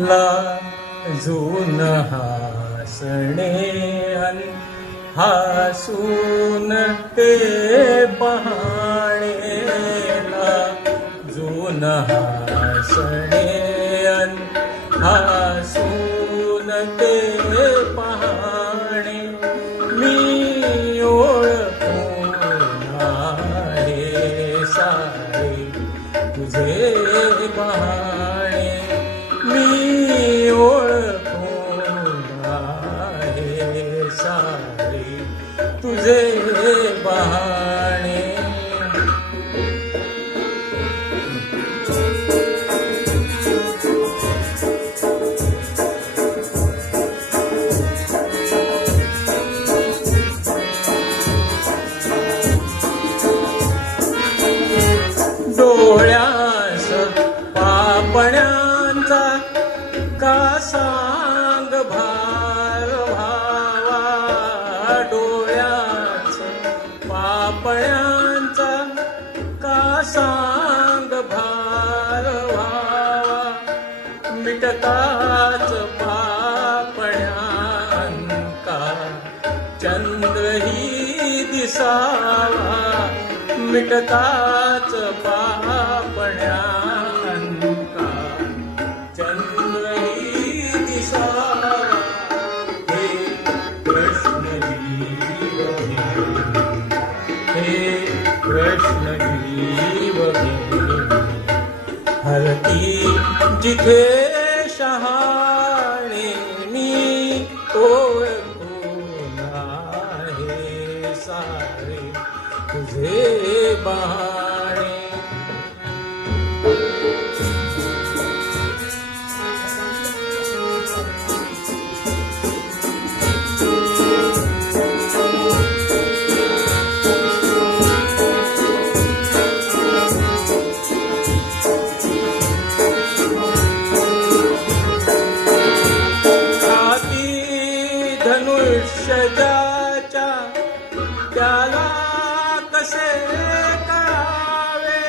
लाजून हसणे अन हसून ते पाहणे, लाजून हसणे अन हसून ते पाहणे, मी ओळखून आहे सारे तुझे बहाणे, मी ओळखून आहे सारे तुझे बहाणे. डोळ्यास पापण्यांचा का सांग भार व्हावा, डोळ्यास पापण्यांचा का सांग भार व्हावा, मिटताच पापण्यांका चंद्रही दिसावा, मिटताच पापण्यांका चंद्रही दिसावा, हे कृष्ण जीव घे, हे कृष्ण जीव घे, हरती जिथे शहाणे मी ओळखून आहे सारे तुझे बहाणे. हाती धनुष्य ज्याच्या त्याला कसे कळावे,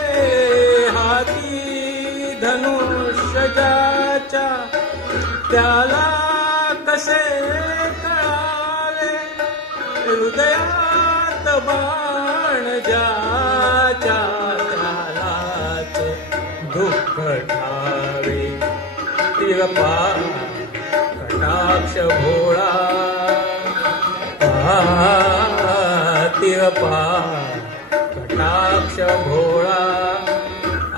हाती धनुष्य ज्याच्या त्याला कसे कळावे, हृदयात बाण ज्याच्या त्यालाच दुःख ठावे, तिरपा कटाक्ष भोळा, तिरपा कटाक्ष भोळा,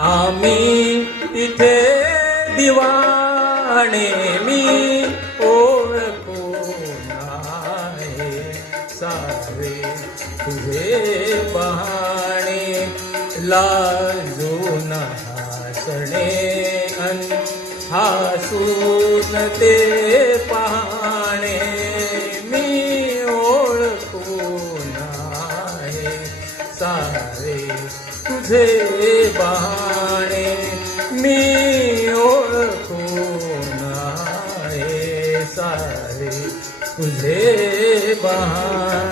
आम्ही तिथे दिवाणे मी ओळखून आहे सारे तुझे बहाणे, लाजून हसणे अन हसून ते पाहणे, मी ओळखून आहे सारे तुझे बहाणे, मी ओळखून आहे सारे तुझे बहाणे.